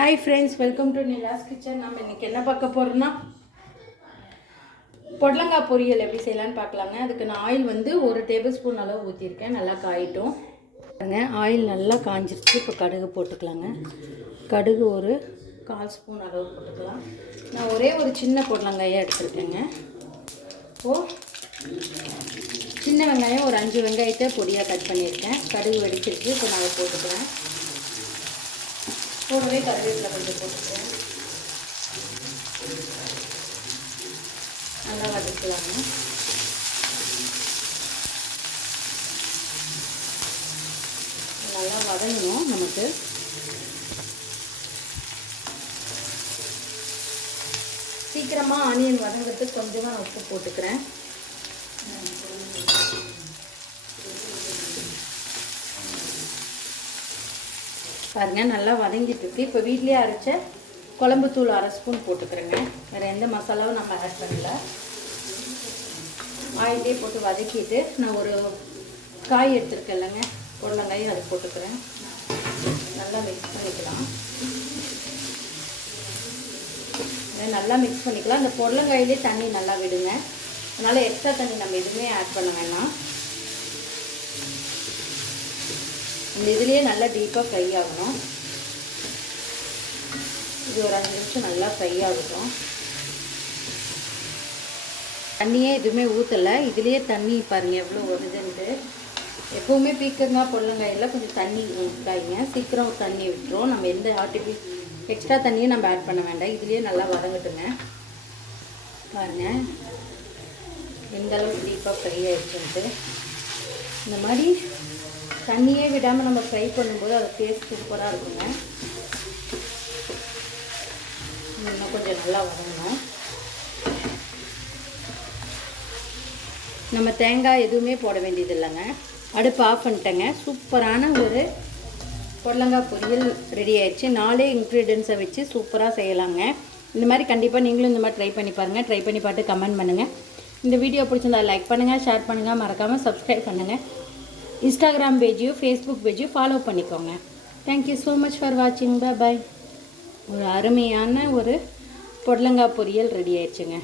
Hi friends, welcome to Nila's kitchen. நம்ம இன்றைக்கி என்ன பார்க்க போகிறோம்னா பொடலங்காய் பொரியல் எப்படி செய்யலான்னு பார்க்கலாங்க. அதுக்கு நான் ஆயில் வந்து 1 டேபிள் ஸ்பூன் அளவு ஊற்றிருக்கேன். நல்லா காயிட்டும் பாருங்க. ஆயில் நல்லா காஞ்சிருச்சு. இப்போ கடுகு போட்டுக்கலாங்க. கடுகு ஒரு 1/4 ஸ்பூன் அளவு போட்டுக்கலாம். நான் ஒரே ஒரு சின்ன பொடலங்காயாக எடுத்துருக்கேங்க. இப்போது சின்ன வெங்காயம் ஒரு 5 வெங்காயத்தை பொடியாக கட் பண்ணியிருக்கேன். கடுகு வெடிச்சிருக்கு. இப்போ நான் போட்டுக்கிறேன். கூடவே கருவேப்பிலை கொஞ்சம் போட்டுக்கிறேன். நல்லா வதக்கலாங்க. நல்லா வதங்கணும். நமக்கு சீக்கிரமாக ஆனியன் வதங்கிறதுக்கு கொஞ்சமாக நான் உப்பு போட்டுக்கிறேன். பாருங்கள், நல்லா வதங்கிட்டு இருக்கு. இப்போ வீட்லேயே அரைச்ச குழம்பு தூள் 1/2 ஸ்பூன் போட்டுக்கிறேங்க. வேறு எந்த மசாலாவும் நம்ம ஆட் பண்ணல. ஆயிலே போட்டு வதக்கிட்டு நான் ஒரு காய் எடுத்துருக்கேன் இல்லைங்க, பொடலங்காய், அதை போட்டுக்கிறேன். நல்லா மிக்ஸ் பண்ணிக்கலாம். நல்லா மிக்ஸ் பண்ணிக்கலாம். இந்த பொடலங்காயிலே தண்ணி நல்லா விடுங்க. அதனால் எக்ஸ்ட்ரா தண்ணி நம்ம எதுவுமே ஆட் பண்ண வேணாம். இந்த இதுலேயே நல்லா டீப்பாக ஃப்ரை ஆகணும். இது ஒரு 5 நிமிஷம் நல்லா ஃப்ரை ஆகட்டும். தண்ணியே எதுவுமே ஊற்றலை. இதுலேயே தண்ணி பாருங்கள் எவ்வளோ வருதுன்ட்டு. எப்போவுமே பீக்கங்காய் பொடலங்காயெல்லாம் கொஞ்சம் தண்ணி ஊற்றாங்க, சீக்கிரம் தண்ணி விட்டுரும். நம்ம எந்த எக்ஸ்ட்ரா தண்ணியும் நம்ம ஆட் பண்ண வேண்டாம். இதுலேயே நல்லா வதங்கட்டுங்க. பாருங்கள் எந்த அளவுக்கு டீப்பாக ஃப்ரை ஆகிடுச்சுன்ட்டு. இந்த மாதிரி தண்ணியே விடாமல் நம்ம ஃப்ரை பண்ணும்போது அது டேஸ்ட் சூப்பராக இருக்குங்க. இன்னும் கொஞ்சம் நல்லா வதங்கணும். நம்ம தேங்காய் எதுவுமே போட வேண்டியது இல்லைங்க. அடுப்பு ஆஃப் பண்ணிட்டேங்க. சூப்பரான ஒரு பொடலங்காய் பொரியல் ரெடி ஆயிடுச்சு. 4 இன்க்ரீடியன்ஸை வச்சு சூப்பராக செய்யலாங்க. இந்த மாதிரி கண்டிப்பாக நீங்களும் இந்த மாதிரி ட்ரை பண்ணி பாருங்கள். ட்ரை பண்ணி பார்த்து கமெண்ட் பண்ணுங்கள். இந்த வீடியோ பிடிச்சிருந்தா லைக் பண்ணுங்கள், ஷேர் பண்ணுங்கள், மறக்காமல் சப்ஸ்கிரைப் பண்ணுங்கள். இன்ஸ்டாகிராம் பேஜையும் ஃபேஸ்புக் பேஜையும் ஃபாலோ பண்ணிக்கோங்க. தேங்க்யூ ஸோ மச் ஃபார் வாட்சிங். பாய். ஒரு அருமையான ஒரு பொடலங்காய் பொரியல் ரெடி ஆயிடுச்சுங்க.